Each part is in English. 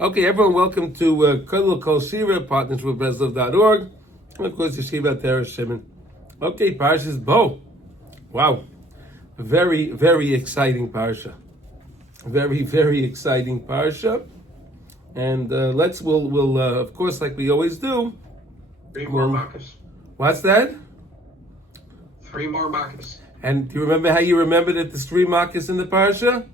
Okay, everyone, welcome to Kodl Kol Shira, partners with Breslov.org, and of course, Yeshiva Terra Shimon. Okay, Parshat Bo. Wow. Very, very exciting Parsha. Very, very exciting Parsha. And we'll of course, like we always do. Three more Makkos. What's that? 3 more Makkos. And do you remember how you remembered that there's 3 Makkos in the Parsha?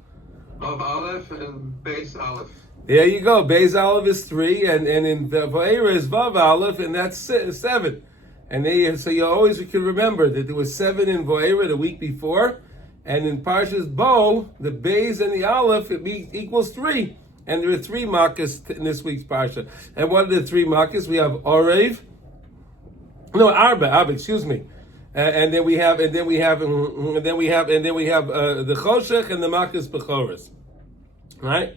Of Aleph and Beis Aleph. There you go. Beis Aleph is 3, and in Va'era is Vav Aleph, and that's 7. And so you always can remember that there was 7 in Va'era the week before, and in Parshat Bo, the Beis and the Aleph equals 3, and there are 3 Makkos in this week's Parsha. And what are the 3 Makkos? We have Arba. Excuse me. And then we have the Choshech and the Makkos Bechoros. Right?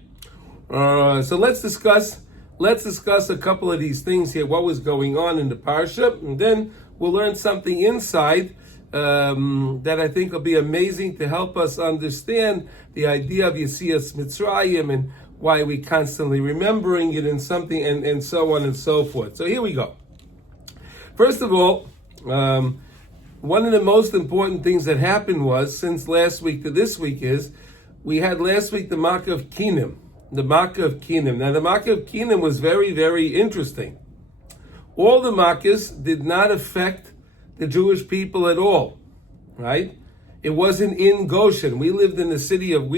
So let's discuss a couple of these things here. What was going on in the parsha, and then we'll learn something inside that I think will be amazing to help us understand the idea of Yetzias Mitzrayim and why we constantly remembering it and something and so on and so forth. So here we go. First of all, one of the most important things that happened was, since last week to this week, is we had last week the Makkah of Kinim. The Makkah of Kinim. Now, the Makkah of Kinim was very, very interesting. All the Makkahs did not affect the Jewish people at all, right? It wasn't in Goshen. We lived in the city of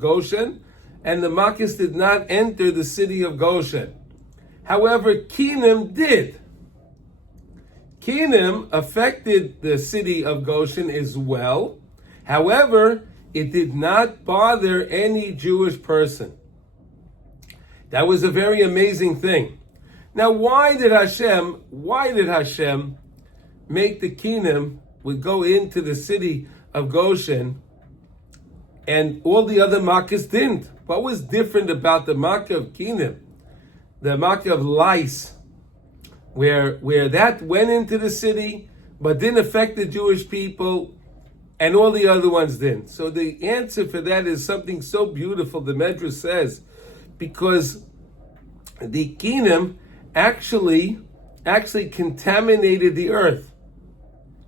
Goshen, and the Makkahs did not enter the city of Goshen. However, Kinim did. Kinim affected the city of Goshen as well. However, it did not bother any Jewish person. That was a very amazing thing. Now, why did Hashem make the Kinim would go into the city of Goshen and all the other Makkahs didn't? What was different about the Makkah of Kinim? The Makkah of Lice, where that went into the city but didn't affect the Jewish people, and all the other ones didn't. So the answer for that is something so beautiful. The Medrash says, because the Kinim actually contaminated the earth.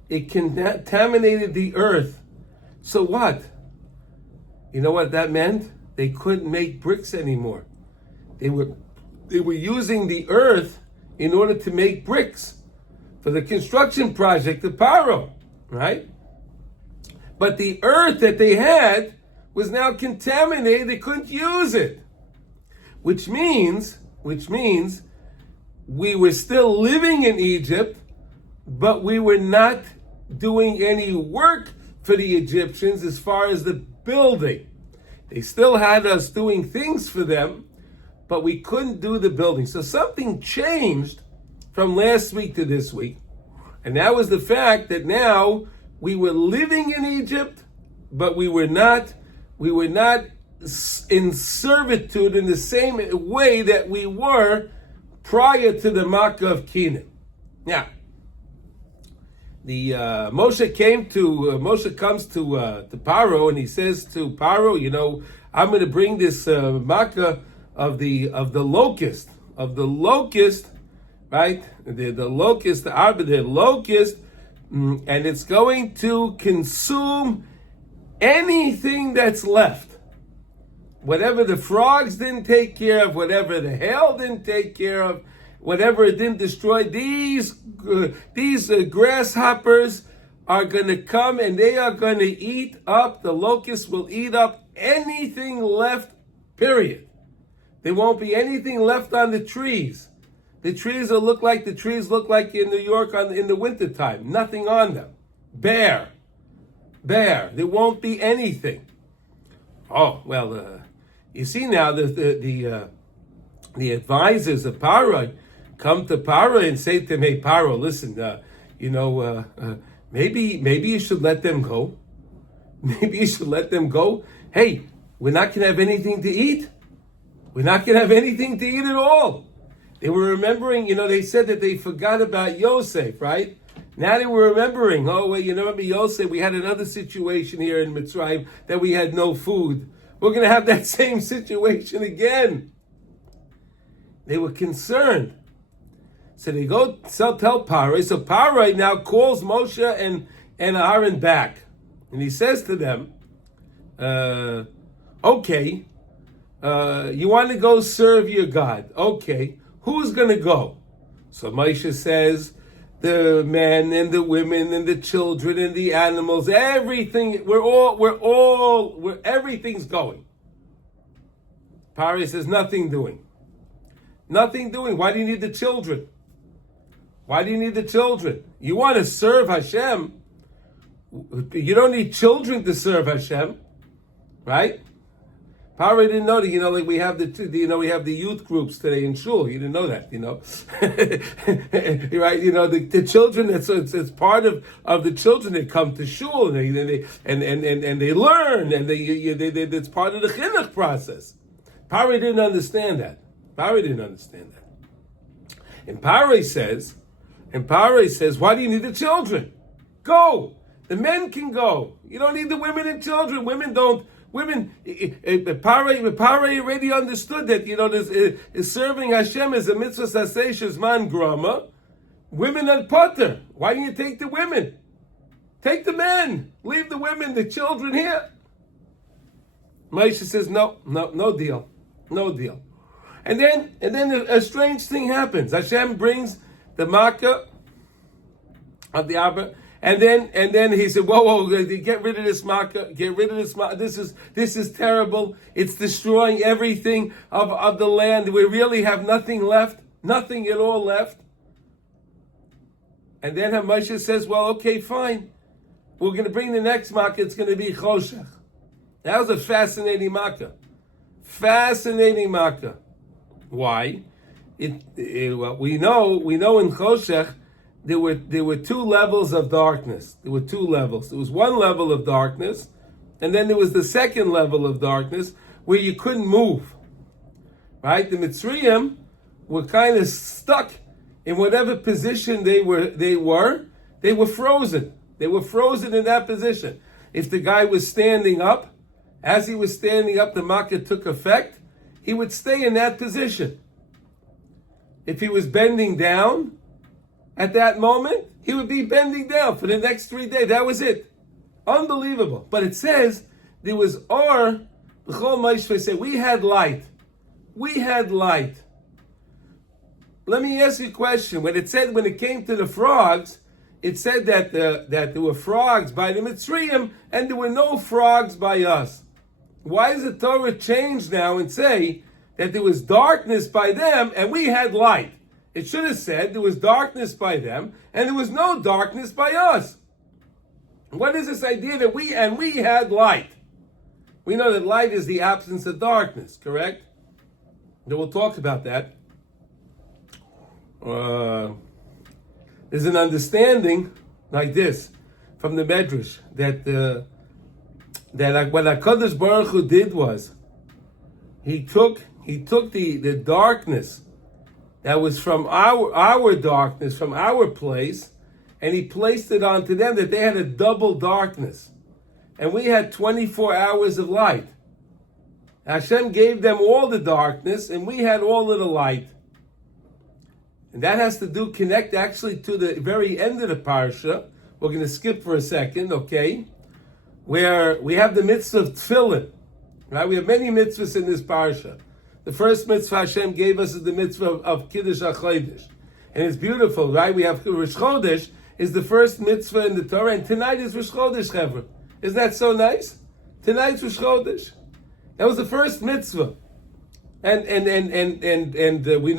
It contaminated the earth. So what? You know what that meant? They couldn't make bricks anymore. They were using the earth in order to make bricks for the construction project of Paro, right? But the earth that they had was now contaminated. They couldn't use it. Which means we were still living in Egypt, but we were not doing any work for the Egyptians as far as the building. They still had us doing things for them, but we couldn't do the building. So something changed from last week to this week. And that was the fact that now we were living in Egypt, but we were not in servitude in the same way that we were prior to the Makkah of Canaan. Now, the Moshe comes to Paro, and he says to Paro, I'm going to bring this Makkah of the locust, right? The locust, and it's going to consume anything that's left. Whatever the frogs didn't take care of, whatever the hail didn't take care of, whatever it didn't destroy, these grasshoppers are going to come and they are going to eat up, the locusts will eat up anything left, period. There won't be anything left on the trees. The trees will look like in New York in the wintertime. Nothing on them. Bare. There won't be anything. Oh, well, you see now the advisors of Paro come to Paro and say to him, hey, Paro, listen, maybe you should let them go. Maybe you should let them go. Hey, we're not going to have anything to eat. We're not going to have anything to eat at all. They were remembering, they said that they forgot about Yosef, right? Now they were remembering, remember Yosef, we had another situation here in Mitzrayim that we had no food. We're going to have that same situation again. They were concerned. So they go tell Parai. So Parai now calls Moshe and Aaron back. And he says to them, okay, you want to go serve your God. Okay, who's going to go? So Moshe says, the men and the women and the children and the animals, everything, everything's going. Parai says, nothing doing. Nothing doing. Why do you need the children? Why do you need the children? You want to serve Hashem. You don't need children to serve Hashem, right? Parai didn't know that, like we have we have the youth groups today in shul. You didn't know that, right? The children. It's part of the children that come to shul and they learn and it's part of the chinuch process. Parai didn't understand that. And Parai says, why do you need the children? Go. The men can go. You don't need the women and children. Parai already understood that, serving Hashem is a mitzvah saseh shezman grama. Women are potter. Why do you take the women? Take the men. Leave the women, the children here. Moshe says, no deal. No deal. And then a strange thing happens. Hashem brings the makkah of the Abba. And then he said, whoa, get rid of this makkah, this is terrible. It's destroying everything of the land. We really have nothing left, nothing at all left. And then Moshe says, well, okay, fine. We're going to bring the next makkah, it's going to be Choshech. That was a fascinating makkah. Why? Well, we know in Choshech, there were two levels of darkness. There were two levels. There was one level of darkness, and then there was the second level of darkness where you couldn't move. Right? The Mitzrayim were kind of stuck in whatever position they were frozen. They were frozen in that position. If the guy was standing up, as he was standing up, the makkah took effect, he would stay in that position. If he was bending down, at that moment, he would be bending down for the next 3 days. That was it. Unbelievable. But it says there was or. B'chol Moshe said we had light. Let me ask you a question. When it came to the frogs, it said that there were frogs by the Mitzrayim and there were no frogs by us. Why does the Torah change now and say that there was darkness by them and we had light? It should have said there was darkness by them and there was no darkness by us. What is this idea that we had light? We know that light is the absence of darkness, correct? And we'll talk about that. There's an understanding like this from the Medrash that what HaKadosh Baruch Hu did was he took the darkness that was from our darkness, from our place, and he placed it onto them, that they had a double darkness. And we had 24 hours of light. Hashem gave them all the darkness, and we had all of the light. And that has to connect actually to the very end of the parsha. We're going to skip for a second, okay? Where we have the mitzvah of tefillin. Right? We have many mitzvahs in this parsha. The first mitzvah Hashem gave us is the mitzvah of Kiddush HaChodesh. And it's beautiful, right? We have Rosh Chodesh is the first mitzvah in the Torah, and tonight is Rosh Chodesh, Chevra. Isn't that so nice? Tonight's Rosh Chodesh. That was the first mitzvah. And we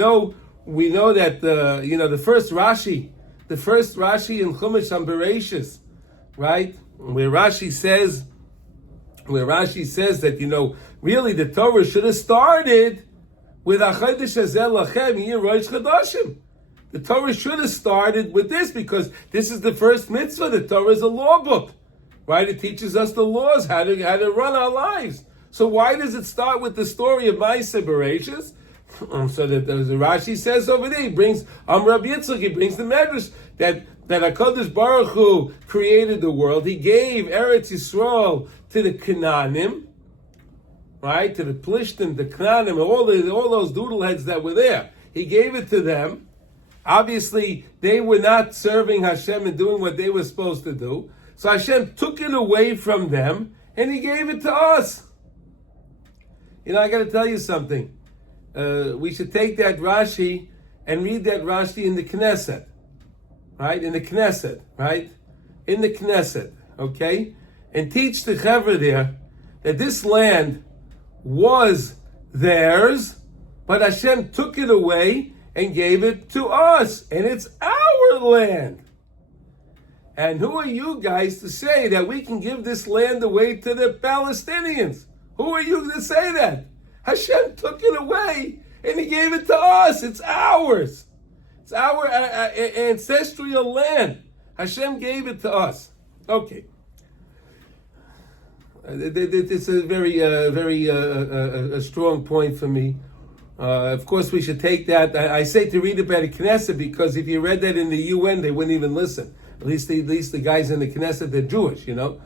know that the first Rashi in Chumash on Bereshis, right? Where Rashi says that, really the Torah should have started with Achodesh Hazeh Lachem Yir Rosh Chodashim. The Torah should have started with this because this is the first mitzvah. The Torah is a law book, right? It teaches us the laws, how to run our lives. So why does it start with the story of Ma'aseh Bereshis? So that as the Rashi says over there, he brings Rabbi Yitzchak, he brings the Medrash that HaKadosh Baruch Hu created the world. He gave Eretz Yisrael to the Canaanim, right? To the Plishtim, the Canaanim, and all those doodleheads that were there. He gave it to them. Obviously, they were not serving Hashem and doing what they were supposed to do. So Hashem took it away from them and He gave it to us. You know, I got to tell you something. We should take that Rashi and read that Rashi in the Knesset. Right? In the Knesset. Right? In the Knesset. Okay? And teach the Chevra there that this land was theirs, but Hashem took it away and gave it to us. And it's our land. And who are you guys to say that we can give this land away to the Palestinians? Who are you to say that? Hashem took it away and He gave it to us. It's ours. It's our ancestral land. Hashem gave it to us. Okay. It's a very strong point for me. Of course, we should take that. I say to read it by the Knesset because if you read that in the UN, they wouldn't even listen. At least the guys in the Knesset, they're Jewish, you know.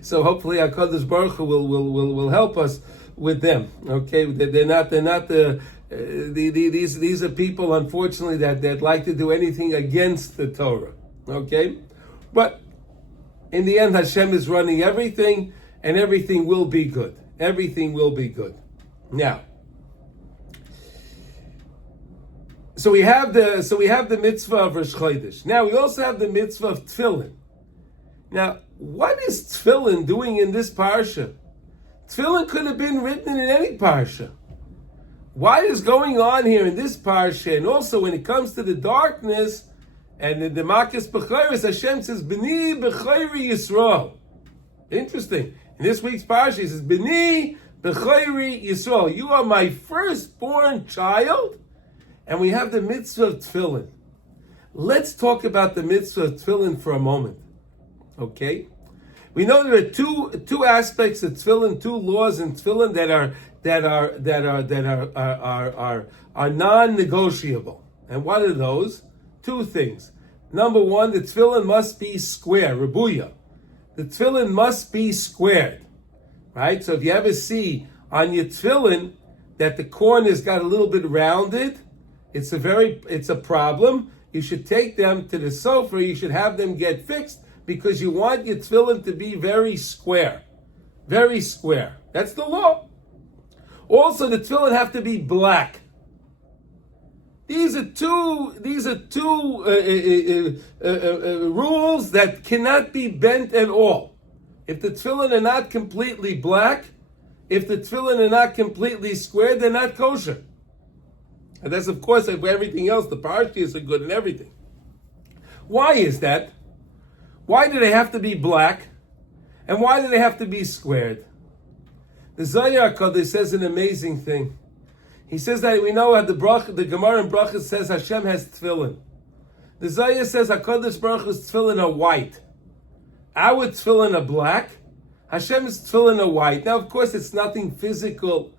So hopefully, HaKadosh Baruch Hu will help us with them. Okay, they're not these are people, unfortunately, that like to do anything against the Torah. Okay, but in the end, Hashem is running everything, and everything will be good. Everything will be good. Now, so we have the mitzvah of Rosh Chodesh. Now we also have the mitzvah of tefillin. Now, what is tefillin doing in this parsha? Tefillin could have been written in any parsha. What is going on here in this parsha? And also when it comes to the darkness and the Makis B'chayris, Hashem says, B'ni B'chayri Yisrael. Interesting. In this week's parsha, He says, B'ni B'chayri Yisrael. You are my firstborn child. And we have the mitzvah of tefillin. Let's talk about the mitzvah of tefillin for a moment. Okay? We know there are two aspects of tefillin, two laws in tefillin that are non-negotiable. And what are those? Two things. Number one, the tefillin must be square, rebuya. The tefillin must be squared. Right? So if you ever see on your tefillin that the corners got a little bit rounded, it's a problem. You should take them to the sofa. You should have them get fixed because you want your tefillin to be very square. Very square. That's the law. Also, the tefillin have to be black. These are two rules that cannot be bent at all. If the tefillin are not completely black, if the tefillin are not completely square, they're not kosher. And that's, of course, like everything else, the parshas are good and everything. Why is that? Why do they have to be black? And why do they have to be squared? The Zohar Kodesh says an amazing thing. He says that we know how the Gemara in Brachas says Hashem has tefillin. The Zohar says HaKadosh Baruch Hu's tefillin are white. Our tefillin are black. Hashem's tefillin are white. Now, of course, it's nothing physical.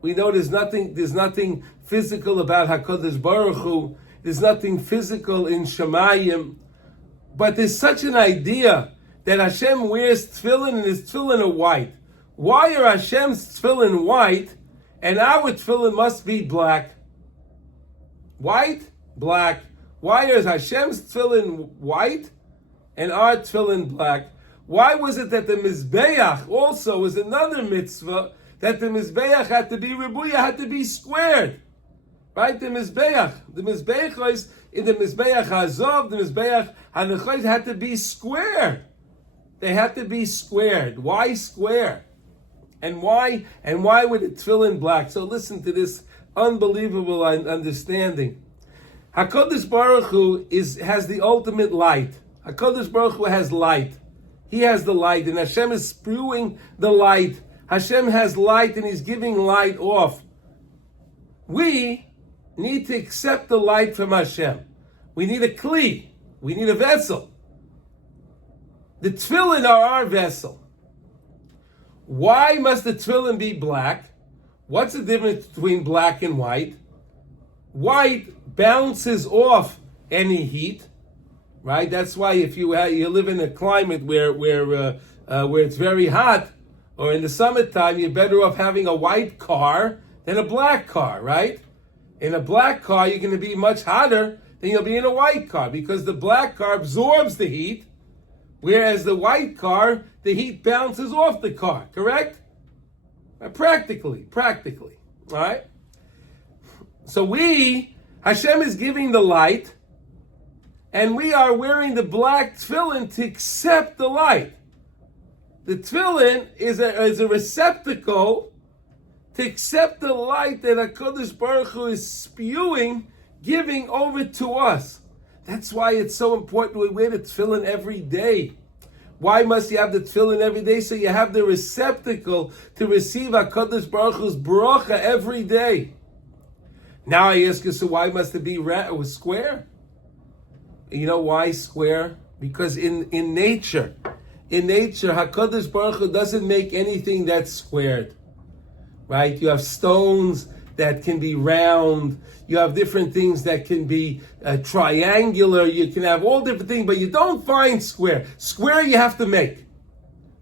We know there's nothing physical about HaKadosh Baruch Hu. There's nothing physical in Shemayim. But there's such an idea that Hashem wears tefillin and His tefillin are white. Why are Hashem's tefillin white and our tefillin must be black? White, black. Why is Hashem's tefillin white and our tefillin black? Why was it that the Mizbeach also was another mitzvah that the Mizbeach had to be Rebuya, had to be squared? Right? The Mizbeach in the Mizbeach Hazov, the Mizbeach Hanechot had to be squared. They had to be squared. Why square? And why would the tefillin black? So listen to this unbelievable understanding. HaKadosh Baruch Hu has the ultimate light. HaKadosh Baruch Hu has light. He has the light, and Hashem is spewing the light. Hashem has light, and He's giving light off. We need to accept the light from Hashem. We need a kli. We need a vessel. The tefillin are our vessel. Why must the tefillin be black? What's the difference between black and white? White bounces off any heat, right? That's why if you live in a climate where it's very hot, or in the summertime, you're better off having a white car than a black car, right? In a black car, you're going to be much hotter than you'll be in a white car because the black car absorbs the heat, whereas the white car, the heat bounces off the car, correct? Practically, all right? So Hashem is giving the light, and we are wearing the black tefillin to accept the light. The tefillin is a receptacle to accept the light that HaKadosh Baruch Hu is spewing, giving over to us. That's why it's so important we wear the tefillin every day. Why must you have the tefillin every day? So you have the receptacle to receive HaKadosh Baruch Hu's bracha every day. Now I ask you, so why must it be square? You know why square? Because in nature, HaKadosh Baruch Hu doesn't make anything that's squared. Right? You have stones that can be round. You have different things that can be triangular. You can have all different things, but you don't find square. Square you have to make.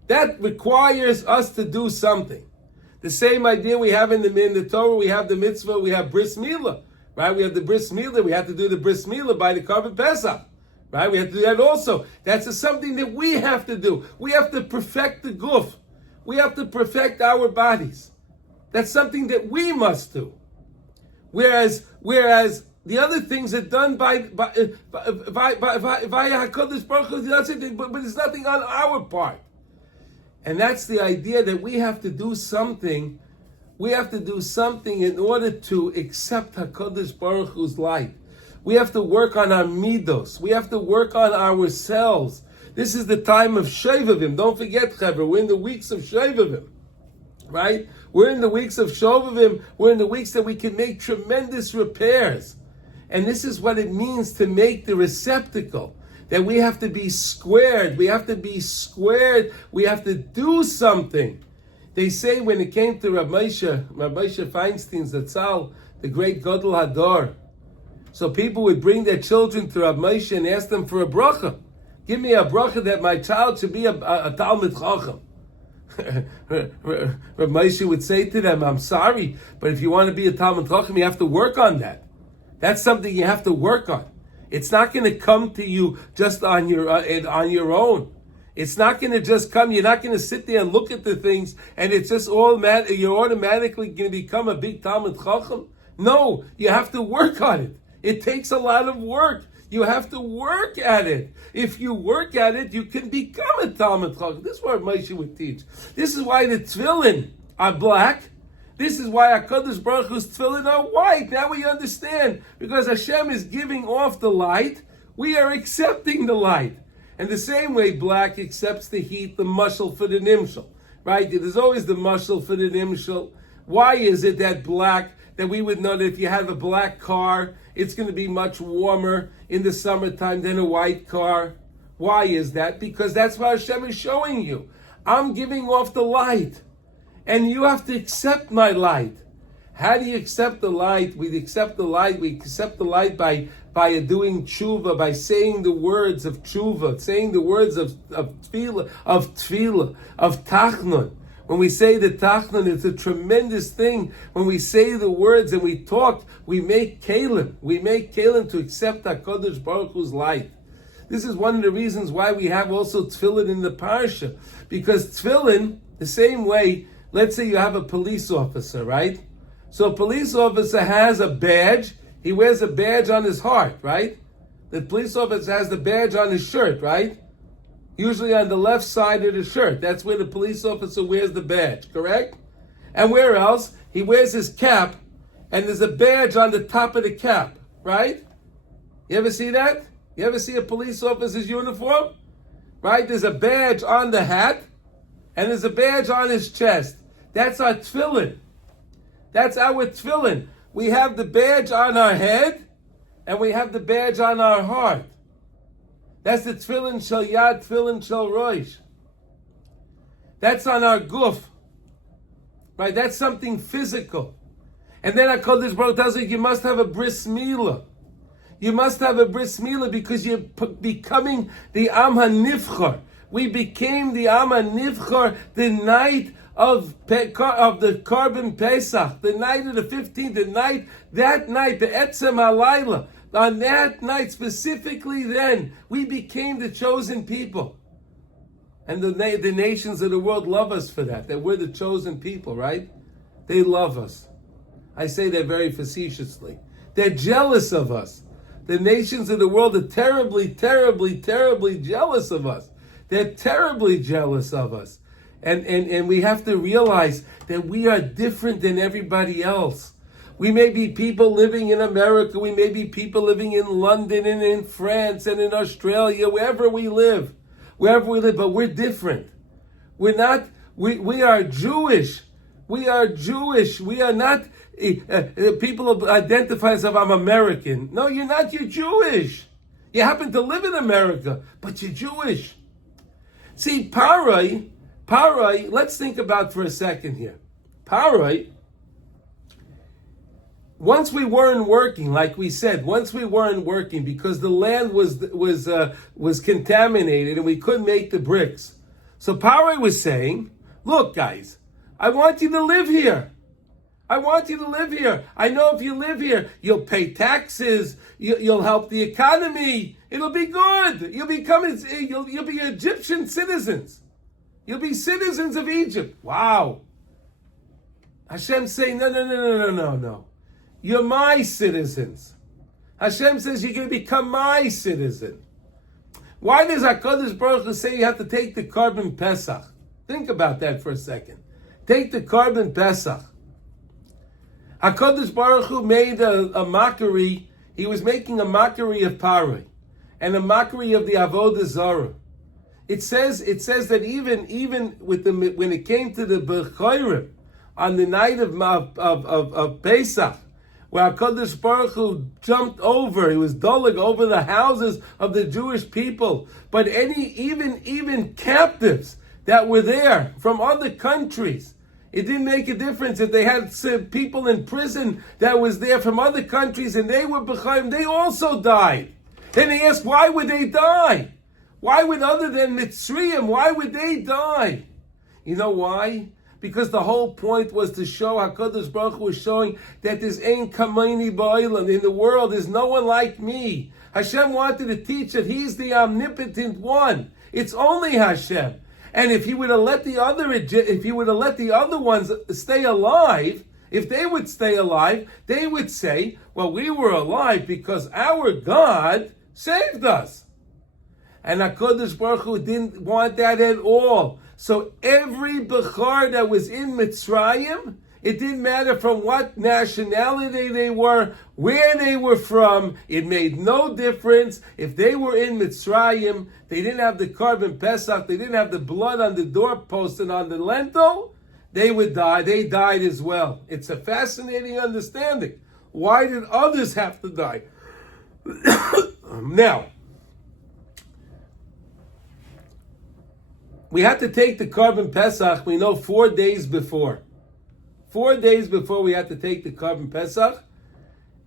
That requires us to do something. The same idea we have in the Torah, we have the mitzvah, we have bris milah. Right? We have the bris milah. We have to do the bris milah by the Korban Pesach. Right? We have to do that also. That's something that we have to do. We have to perfect the guf. We have to perfect our bodies. That's something that we must do. Whereas the other things are done by HaKadosh Baruch Hu, but it's nothing on our part. And that's the idea that we have to do something. We have to do something in order to accept HaKadosh Baruch Hu's light. We have to work on our midos. We have to work on ourselves. This is the time of Shovavim. Don't forget, Chaver, we're in the weeks of Shovavim. Right? We're in the weeks of Shovavim. We're in the weeks that we can make tremendous repairs. And this is what it means to make the receptacle. That we have to be squared. We have to be squared. We have to do something. They say when it came to Rav Moshe Feinstein Zatzal, the great Gadol Hador, so people would bring their children to Rav Moshe and ask them for a bracha. Give me a bracha that my child should be a Talmid Chacham. Rav Moshe would say to them, I'm sorry, but if you want to be a Talmid Chacham, you have to work on that. That's something you have to work on. It's not going to come to you just on your own. It's not going to just come. You're not going to sit there and look at the things and it's just you're automatically going to become a big Talmid Chacham. No, you have to work on it. It takes a lot of work. You have to work at it. If you work at it, you can become a Talmid Chacham. This is what Moshe would teach. This is why the tefillin are black. This is why HaKadosh Baruch Hu's tefillin are white. Now we understand. Because Hashem is giving off the light, we are accepting the light. And the same way black accepts the heat, the mushal for the nimshal. Right? There's always the mushal for the nimshal. Why is it that black, that we would know that if you have a black car, it's going to be much warmer in the summertime than a white car? Why is that? Because that's what Hashem is showing you. I'm giving off the light. And you have to accept my light. How do you accept the light? We accept the light by doing tshuva, by saying the words of tshuva, saying the words of tefillah, of tachnun. When we say the tachnun, it's a tremendous thing. When we say the words and we talk, we make kalim. We make kalim to accept HaKadosh Baruch Hu's light. This is one of the reasons why we have also tefillin in the parsha. Because tefillin, the same way, let's say you have a police officer, right? So a police officer has a badge. He wears a badge on his heart, right? The police officer has the badge on his shirt, right? Usually on the left side of the shirt. That's where the police officer wears the badge, correct? And where else? He wears his cap, and there's a badge on the top of the cap, right? You ever see that? You ever see a police officer's uniform? Right? There's a badge on the hat, and there's a badge on his chest. That's our tefillin. That's our tefillin. We have the badge on our head, and we have the badge on our heart. That's the tefillin shel yad, tefillin shel rosh. That's on our guf. Right? That's something physical. And then HaKadosh Baruch Hu tells you must have a bris milah. You must have a bris milah because you're becoming the Am HaNivchar. We became the Am HaNivchar the night of the Korban Pesach, the night of the 15th, that night, the Etzem Halayla, on that night specifically, then we became the chosen people. And the nations of the world love us for that we're the chosen people, right? They love us. I say that very facetiously. They're jealous of us. The nations of the world are terribly, terribly, terribly jealous of us. They're terribly jealous of us. And we have to realize that we are different than everybody else. We may be people living in America, we may be people living in London and in France and in Australia, wherever we live, but we're different. We are Jewish. We are Jewish. We are not, people identify themselves, I'm American. No, you're not, you're Jewish. You happen to live in America, but you're Jewish. See, Parai, let's think about for a second here. Parai, once we weren't working, like we said, because the land was contaminated and we couldn't make the bricks. So Parai was saying, look guys, I want you to live here. I want you to live here. I know if you live here, you'll pay taxes, you'll help the economy, it'll be good. You'll be Egyptian citizens. You'll be citizens of Egypt. Wow. Hashem saying, no. You're my citizens. Hashem says you're going to become my citizen. Why does HaKadosh Baruch Hu say you have to take the Korban Pesach? Think about that for a second. Take the Korban Pesach. HaKadosh Baruch Hu made a mockery. He was making a mockery of Parai and a mockery of the Avodah Zarah. It says that even with when it came to the Bechorim on the night of Pesach, where HaKadosh Baruch Hu jumped over, he was dolig over the houses of the Jewish people. But even captives that were there from other countries, it didn't make a difference if they had people in prison that was there from other countries and they were b'chaim, they also died. Then they asked, why would they die? Why would, other than Mitzrayim, why would they die? You know why? Because the whole point was to show, HaKadosh Baruch Hu was showing that there's ein kamayni ba'olam. In the world, there's no one like me. Hashem wanted to teach that He's the omnipotent one. It's only Hashem. And if He would have let the other ones stay alive, if they would stay alive, they would say, well, we were alive because our God saved us. And HaKadosh Baruch Hu didn't want that at all. So every Bechar that was in Mitzrayim, it didn't matter from what nationality they were, where they were from, it made no difference. If they were in Mitzrayim, they didn't have the Korban Pesach, they didn't have the blood on the doorpost and on the lintel, they would die. They died as well. It's a fascinating understanding. Why did others have to die? Now, we had to take the Korban Pesach, we know 4 days before. 4 days before we had to take the Korban Pesach.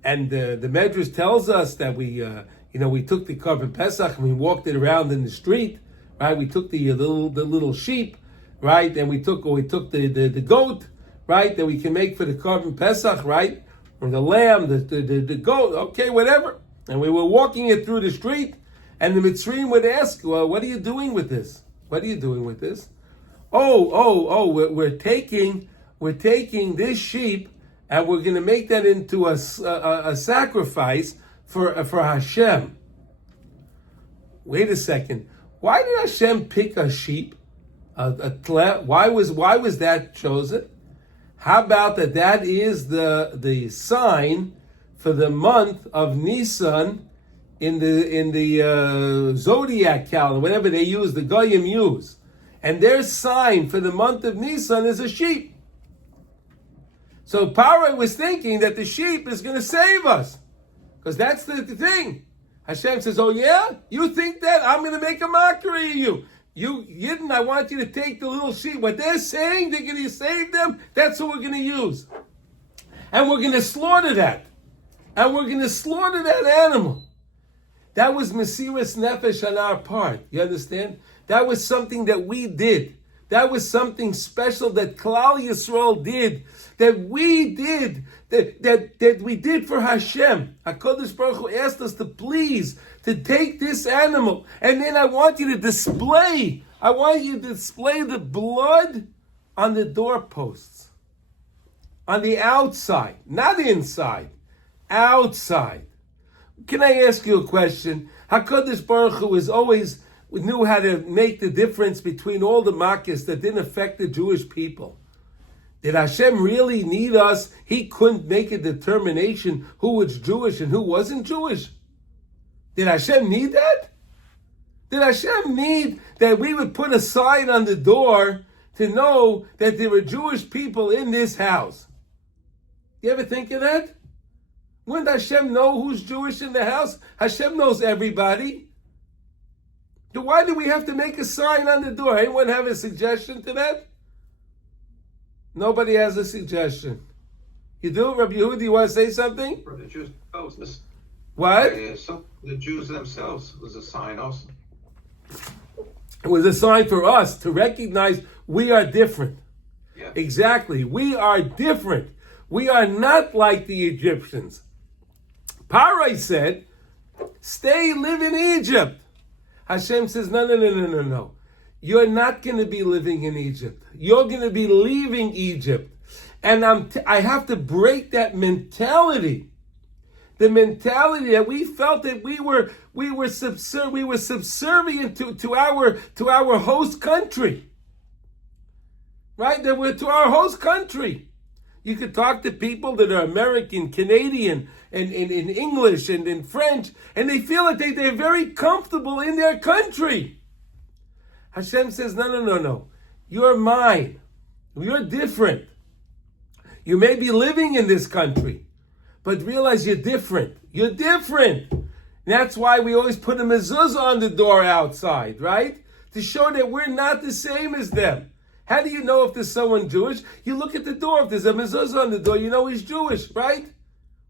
And the Medrash tells us that we took the Korban Pesach and we walked it around in the street, right? We took the little sheep, right? And we took the goat, right? That we can make for the Korban Pesach, right? Or the lamb, the goat, okay, whatever. And we were walking it through the street, and the Mitzrayim would ask, well, what are you doing with this? What are you doing with this? We're taking this sheep and we're going to make that into a sacrifice for Hashem. Wait a second. Why did Hashem pick a sheep? Why was that chosen? How about that is the sign for the month of Nisan in the zodiac calendar, whatever they use, the Goyim use. And their sign for the month of Nisan is a sheep. So Parai was thinking that the sheep is going to save us. Because that's the thing. Hashem says, oh yeah? You think that? I'm going to make a mockery of you. You Yidden, I want you to take the little sheep. What they're saying, they're going to save them, that's what we're going to use. And we're going to slaughter that. And we're going to slaughter that animal. That was Mesiras Nefesh on our part. You understand? That was something that we did. That was something special that Klal Yisrael did, that we did, that we did for Hashem. HaKadosh Baruch Hu asked us to please, to take this animal, and then I want you to display the blood on the doorposts, on the outside, not inside, outside. Can I ask you a question? HaKadosh Baruch Hu knew how to make the difference between all the makkahs that didn't affect the Jewish people. Did Hashem really need us? He couldn't make a determination who was Jewish and who wasn't Jewish. Did Hashem need that? Did Hashem need that we would put a sign on the door to know that there were Jewish people in this house? You ever think of that? Wouldn't Hashem know who's Jewish in the house? Hashem knows everybody. So why do we have to make a sign on the door? Anyone have a suggestion to that? Nobody has a suggestion. You do? Rabbi Yehuda, you want to say something? For the Jews themselves. What? The Jews themselves was a sign also. It was a sign for us to recognize we are different. Yeah. Exactly. We are different. We are not like the Egyptians. Parai said, live in Egypt. Hashem says, no. You're not going to be living in Egypt. You're going to be leaving Egypt. And I have to break that mentality. The mentality that we felt that we were subservient to our host country. Right? That we're to our host country. You could talk to people that are American, Canadian, and in English and in French, and they feel like they're very comfortable in their country. Hashem says, no. You're mine. You're different. You may be living in this country, but realize you're different. You're different. And that's why we always put a mezuzah on the door outside, right? To show that we're not the same as them. How do you know if there's someone Jewish? You look at the door. If there's a mezuzah on the door, you know he's Jewish, right?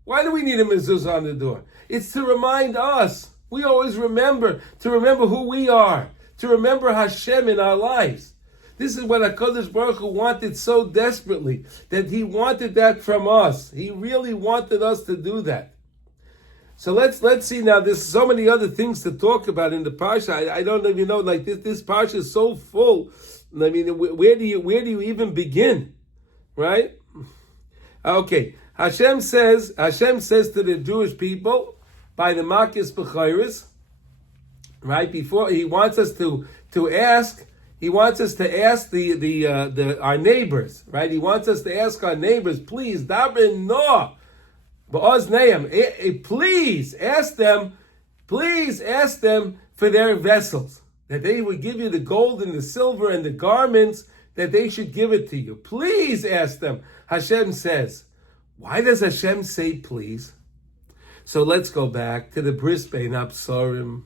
Why do we need a mezuzah on the door? It's to remind us. We always remember who we are, to remember Hashem in our lives. This is what HaKadosh Baruch Hu wanted so desperately, that he wanted that from us. He really wanted us to do that. So let's see now. There's so many other things to talk about in the parsha. I don't even know. Like this parsha is so full. I mean, where do you even begin, right? Okay, Hashem says to the Jewish people by the Makis B'chayris, right? Before he wants us to ask. He wants us to ask our neighbors, right? He wants us to ask our neighbors, please, Dabrin Noah, Ba'oz please ask them for their vessels, that they would give you the gold and the silver and the garments, that they should give it to you. Please ask them. Hashem says, why does Hashem say please? So let's go back to the Brisbane Absorim,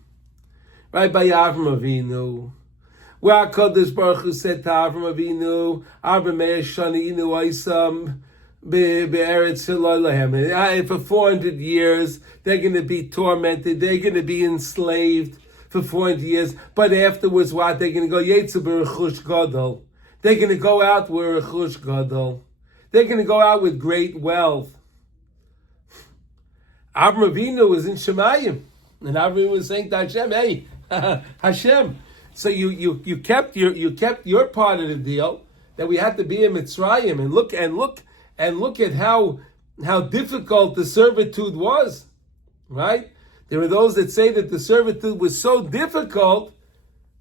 right by Avram Avinu, where HaKadosh Baruch Hu said to Avram Avinu, Avram Meir Shani Inu Oisam Be'eretz Shelo for 400 years, they're going to be tormented, they're going to be enslaved for 400 years, but afterwards what? They're going to go Yetzu B'Rechush Gadol. They're going to go out with Rechush Gadol. They're going to go out with great wealth. Avram Avinu was in Shemayim, and Avram was saying to Hashem, hey, Hashem, so you kept your part of the deal, that we had to be in Mitzrayim, and look at how difficult the servitude was, right? There are those that say that the servitude was so difficult,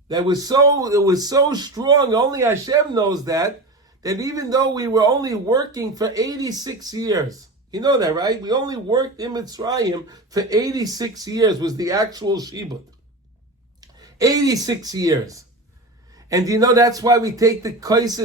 that it was so strong. Only Hashem knows that even though we were only working for 86 years, you know that, right? We only worked in Mitzrayim for 86 years was the actual shibud. 86 years. And you know that's why we take the kos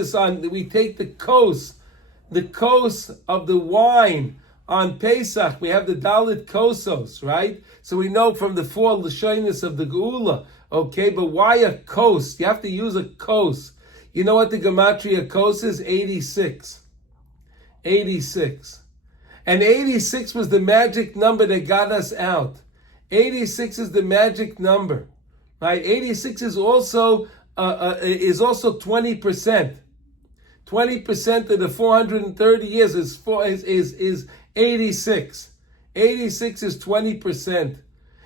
of the wine on Pesach. We have the Dalit Kosos, right? So we know from the four Lashonis of the Geula, okay? But why a kos? You have to use a kos. You know what the Gematria kos is? 86. 86. And 86 was the magic number that got us out. 86 is the magic number. Right? 86 is also is also 20%. 20% of the 430 years is 86. 86 is 20%.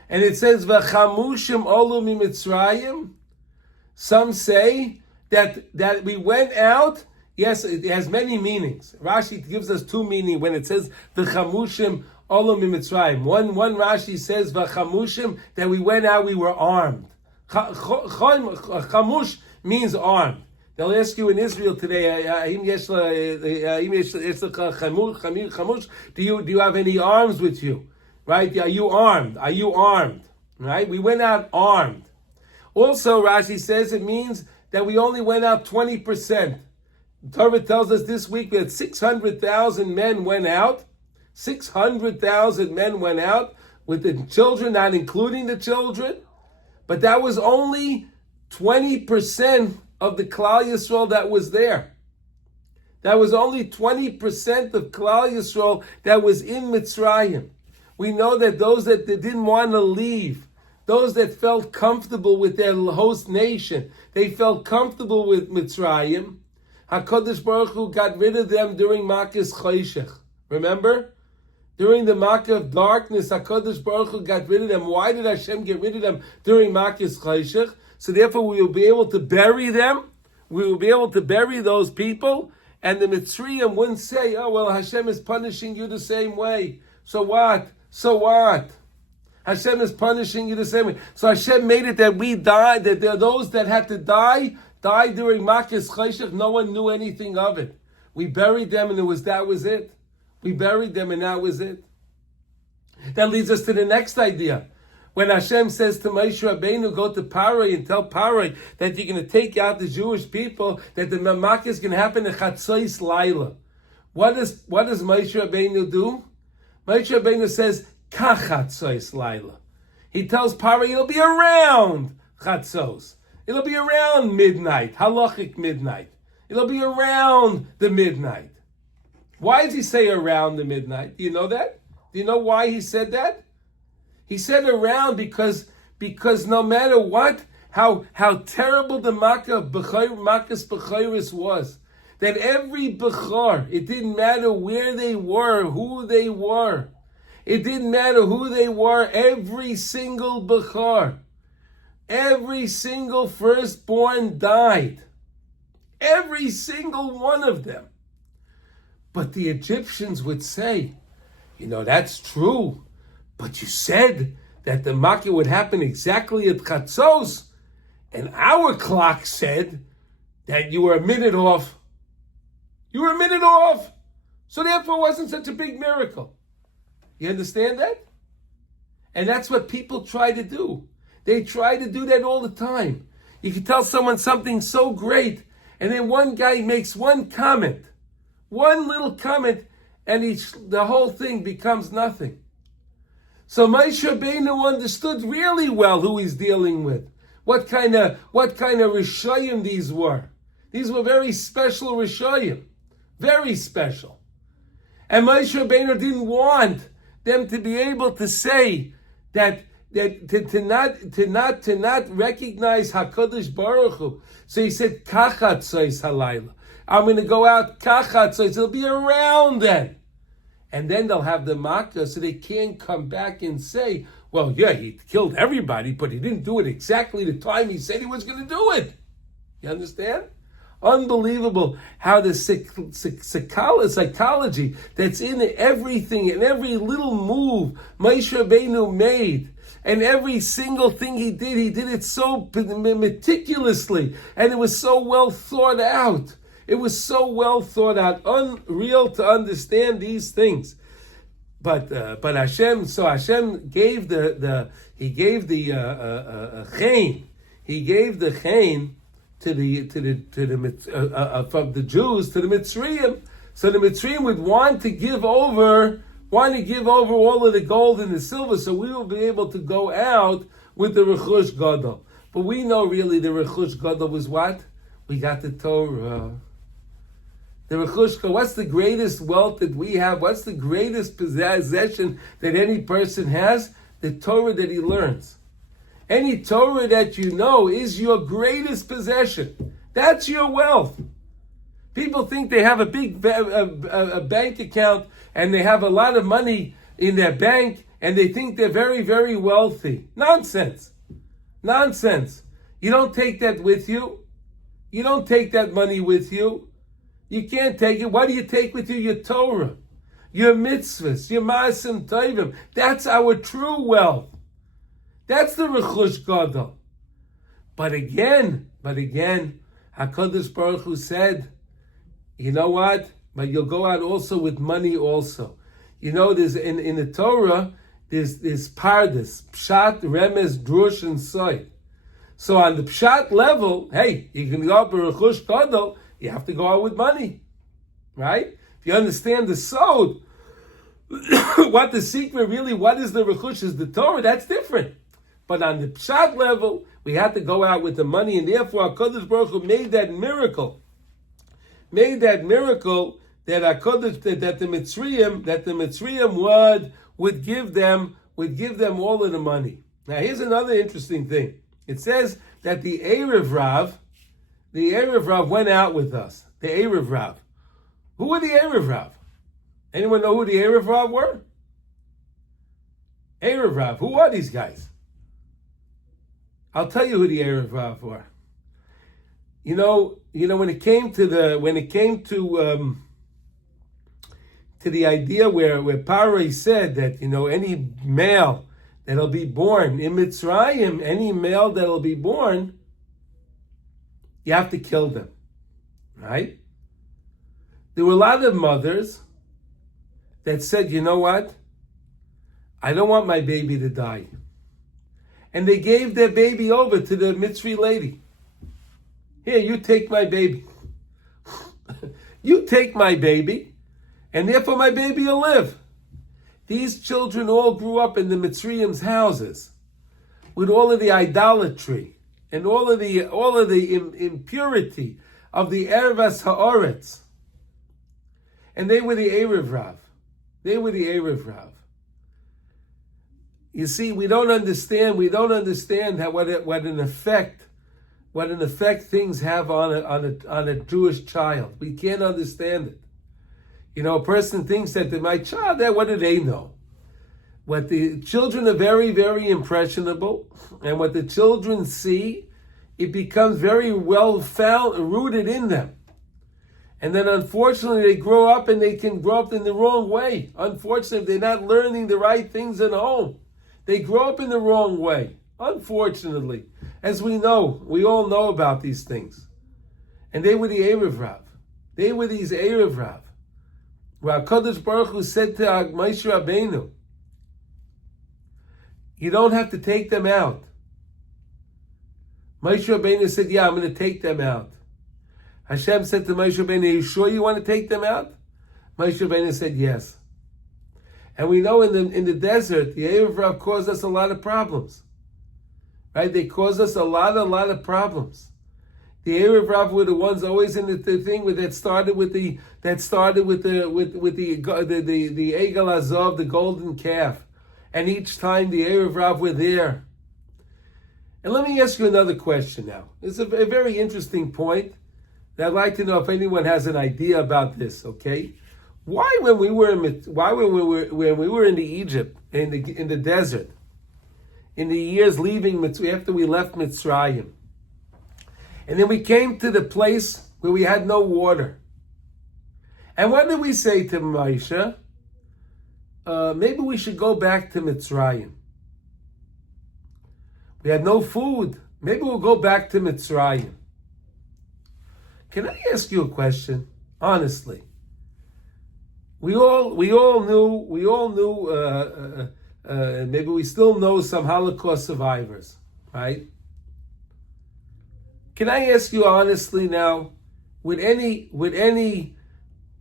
And it says, V'chamushim olu mimitzrayim. Some say that we went out. Yes, it has many meanings. Rashi gives us two meanings when it says V'chamushim olu mimitzrayim. One Rashi says V'chamushim, that we went out, we were armed. Chamush means armed. They'll ask you in Israel today, do you have any arms with you? Right? Are you armed? Are you armed? Right? We went out armed. Also, Rashi says it means that we only went out 20%. The Torah tells us this week that 600,000 men went out. 600,000 men went out with the children, not including the children. But that was only 20% of the Klal Yisrael that was there. That was only 20% of Klal Yisrael that was in Mitzrayim. We know that those that didn't want to leave, those that felt comfortable with their host nation, they felt comfortable with Mitzrayim. HaKadosh Baruch Hu got rid of them during Makas Choshech. Remember? During the Makkah of darkness, HaKadosh Baruch Hu got rid of them. Why did Hashem get rid of them during Makas Choshech? So therefore we will be able to bury them. We will be able to bury those people. And the Mitzrayim wouldn't say, oh, well, Hashem is punishing you the same way. So what? So what? Hashem is punishing you the same way. So Hashem made it that we died, that there are those that had to die during Makas Choshech. No one knew anything of it. We buried them and that was it. We buried them and that was it. That leads us to the next idea. When Hashem says to Moshe Rabbeinu, go to Parai and tell Parai that you're going to take out the Jewish people, that the Mamak is going to happen in Chatzois Laila. What does Moshe Rabbeinu do? Moshe Rabbeinu says, Kach Chatzois Laila. He tells Parai it'll be around Chatzos. It'll be around midnight, halachic midnight. It'll be around the midnight. Why does he say around the midnight? Do you know that? Do you know why he said that? He said around because no matter what, how terrible the Makkah Makas Bechoros was, that every Bechor, it didn't matter where they were, who they were. It didn't matter who they were, every single Bechor, every single firstborn died. Every single one of them. But the Egyptians would say, that's true. But you said that the Makkah would happen exactly at Chatzos, and our clock said that you were a minute off. You were a minute off. So therefore it wasn't such a big miracle. You understand that? And that's what people try to do. They try to do that all the time. You can tell someone something so great, and then one guy makes one comment, one little comment, and the whole thing becomes nothing. So Moshe Rabbeinu understood really well who he's dealing with. What kind of Rishayim these were. These were very special Rishayim. Very special. And Moshe Rabbeinu didn't want them to be able to say that to not recognize HaKadosh Baruch Hu. So he said, Kachat Sois Halayla. I'm going to go out Kachat Sois. It'll be around then. And then they'll have the Makkah, so they can't come back and say, well, yeah, he killed everybody, but he didn't do it exactly the time he said he was going to do it. You understand? Unbelievable how the psychology that's in everything and every little move Moshe Rabbeinu made, and every single thing he did it so meticulously, and it was so well thought out. It was so well thought out, unreal to understand these things. But Hashem gave the chain. He gave the chain from the Jews to the Mitzrayim. So the Mitzrayim would want to give over all of the gold and the silver, so we will be able to go out with the Rechush Gadol. But we know really the Rechush Gadol was what? We got the Torah. The Rechush, what's the greatest wealth that we have? What's the greatest possession that any person has? The Torah that he learns. Any Torah that you know is your greatest possession. That's your wealth. People think they have a big a bank account and they have a lot of money in their bank and they think they're very, very wealthy. Nonsense. Nonsense. You don't take that with you. You don't take that money with you. You can't take it. What do you take with you? Your Torah, your mitzvahs, your ma'asim tovim. That's our true wealth. That's the rechush gadol. But again, HaKadosh Baruch Hu said, you know what? But you'll go out also with money also. You know, there's in the Torah, there's pardes, pshat, remez, drush, and soy. So on the pshat level, hey, you can go up with rechush gadol, you have to go out with money, right? If you understand the sod, what the secret really, what is the rechush, is the Torah, that's different. But on the pshat level, we had to go out with the money, and therefore HaKadosh Baruch Hu made that miracle that the Mitzrayim would give them all of the money. Now here's another interesting thing. It says that the Erev Rav went out with us. The Erev Rav. Who were the Erev Rav? Anyone know who the Erev Rav were? Erev Rav. Who are these guys? I'll tell you who the Erev Rav were. You know, when it came to the idea where Paroi said that, any male that'll be born in Mitzrayim, any male that'll be born, you have to kill them, right? There were a lot of mothers that said, you know what? I don't want my baby to die. And they gave their baby over to the Mitzri lady. Here, you take my baby. You take my baby, and therefore my baby will live. These children all grew up in the Mitzrayim's houses with all of the idolatry and all of the impurity of the Ervas Haaretz. And they were the Erev Rav. They were the Erev Rav. You see, we don't understand what an effect things have on a Jewish child. We can't understand it. A person thinks that my child, what do they know? What the children are very, very impressionable, and what the children see, it becomes very well rooted in them. And then unfortunately they grow up and they can grow up in the wrong way. Unfortunately, they're not learning the right things at home. They grow up in the wrong way, unfortunately. As we know, we all know about these things. And they were the Erev Rav. They were these Erev Rav. Where HaKadosh Baruch Hu said to Moshe Rabbeinu, you don't have to take them out. Moshe Rabbeinu said, yeah, I'm going to take them out. Hashem said to Moshe Rabbeinu, are you sure you want to take them out? Moshe Rabbeinu said, yes. And we know in the desert, the Erev Rav caused us a lot of problems. Right? They caused us a lot of problems. The Erev Rav were the ones always in the thing that started with the Egel Azov, the golden calf. And each time the Erev Rav were there. And let me ask you another question now. It's a very interesting point that I'd like to know if anyone has an idea about this, okay? Why when we were in the Egypt, in the desert, in the years after we left Mitzrayim, and then we came to the place where we had no water. And what did we say to Moshe? Maybe we should go back to Mitzrayim. We had no food. Maybe we'll go back to Mitzrayim. Can I ask you a question? Honestly. We all knew, maybe we still know some Holocaust survivors, right? Can I ask you honestly now, with any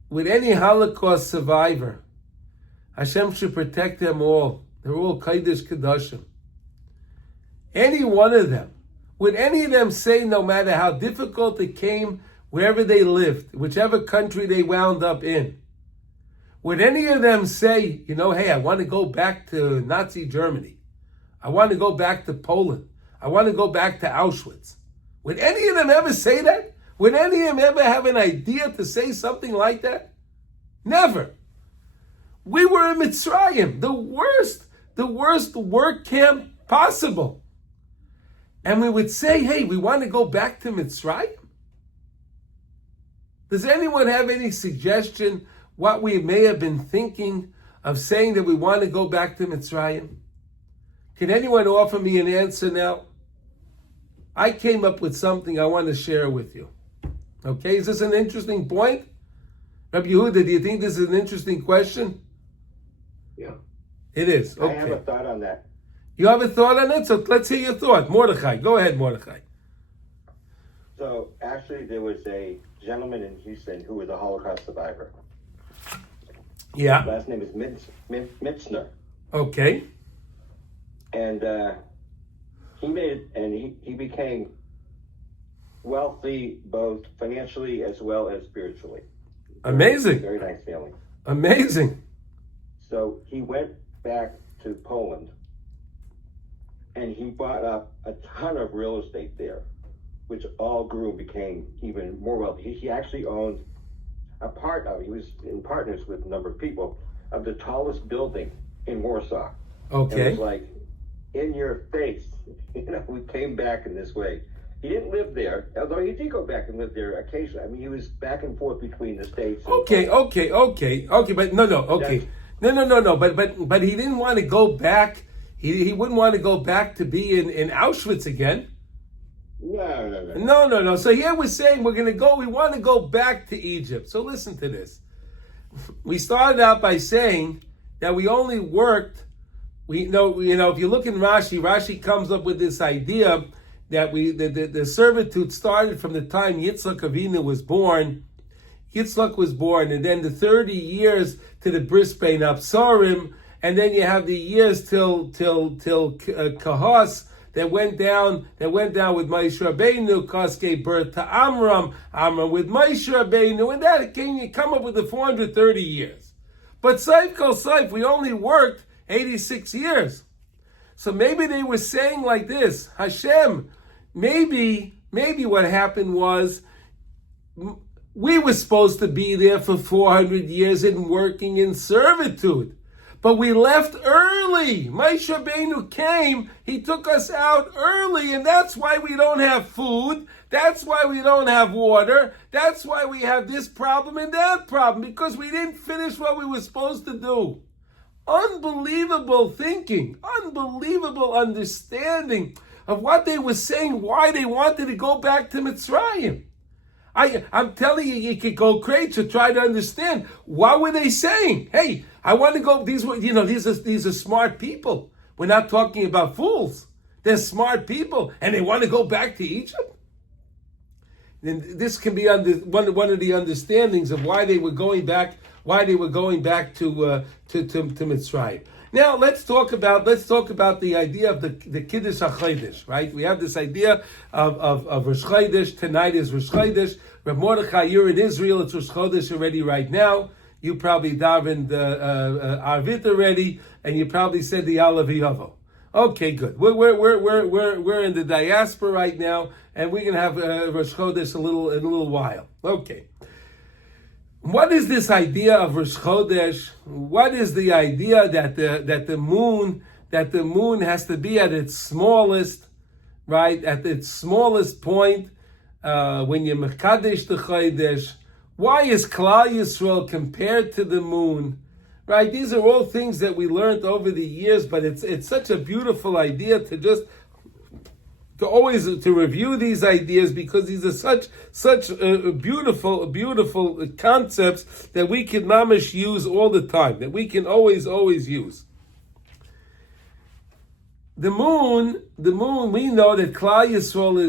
Holocaust survivor, Hashem should protect them all. They're all Kodesh Kedoshim. Any one of them, would any of them say, no matter how difficult it came, wherever they lived, whichever country they wound up in, would any of them say, hey, I want to go back to Nazi Germany. I want to go back to Poland. I want to go back to Auschwitz. Would any of them ever say that? Would any of them ever have an idea to say something like that? Never. We were in Mitzrayim, the worst work camp possible. And we would say, hey, we want to go back to Mitzrayim? Does anyone have any suggestion what we may have been thinking of saying that we want to go back to Mitzrayim? Can anyone offer me an answer now? I came up with something I want to share with you. Okay, is this an interesting point? Rabbi Yehuda, do you think this is an interesting question? Yeah. It is. Okay. I have a thought on that. You have a thought on it? So let's hear your thought. Mordechai, go ahead, Mordechai. So actually, there was a gentleman in Houston who was a Holocaust survivor. Yeah. His last name is Mitzner. Okay. And he became wealthy both financially as well as spiritually. Amazing. Very nice family. Amazing. So he went back to Poland and he bought up a ton of real estate there, which all grew and became even more wealthy. He actually owned he was in partners with a number of people, of the tallest building in Warsaw. Okay. It was like, in your face. We came back in this way. He didn't live there, although he did go back and live there occasionally. I mean, he was back and forth between the States. Okay, but no. But he didn't want to go back. He wouldn't want to go back to be in Auschwitz again. No. So here we're saying we want to go back to Egypt. So listen to this. We started out by saying that we only worked. If you look in Rashi comes up with this idea that the servitude started from the time Yitzchak Avinu was born. Yitzchak was born, and then the 30 years to the Bris Bein Absarim, and then you have the years till Kahos that went down with Moshe Rabbeinu. Kahos gave birth to Amram with Moshe Rabbeinu, and that you come up with the 430 years. But Saif Kol Saif, we only worked 86 years. So maybe they were saying like this, Hashem, maybe what happened was we were supposed to be there for 400 years and working in servitude. But we left early. Moshe Rabbeinu came, he took us out early, and that's why we don't have food. That's why we don't have water. That's why we have this problem and that problem, because we didn't finish what we were supposed to do. Unbelievable thinking, unbelievable understanding of what they were saying, why they wanted to go back to Mitzrayim. I'm telling you, you could go crazy to try to understand. What were they saying? Hey, I want to go. These are smart people. We're not talking about fools. They're smart people, and they want to go back to Egypt. And this can be one of the understandings of why they were going back. Why they were going back to Mitzrayim. Now let's talk about the idea of the Kiddush HaChodesh, right? We have this idea of Rosh Chodesh. Tonight is Rosh Chodesh. Reb Mordechai, you're in Israel. It's Rosh Chodesh already right now. You probably davened Arvit already, and you probably said the Alav Yavo. Okay, good. We're in the diaspora right now, and we're gonna have Rosh Chodesh in a little while. Okay. What is this idea of Rosh Chodesh? What is the idea that the moon has to be at its smallest, right? At its smallest point when you mekadesh the Chodesh. Why is Klal Yisrael compared to the moon? Right? These are all things that we learned over the years, but it's such a beautiful idea to always review these ideas, because these are such beautiful concepts that we can mamish use all the time, that we can always use. The moon. We know that Klal Yisrael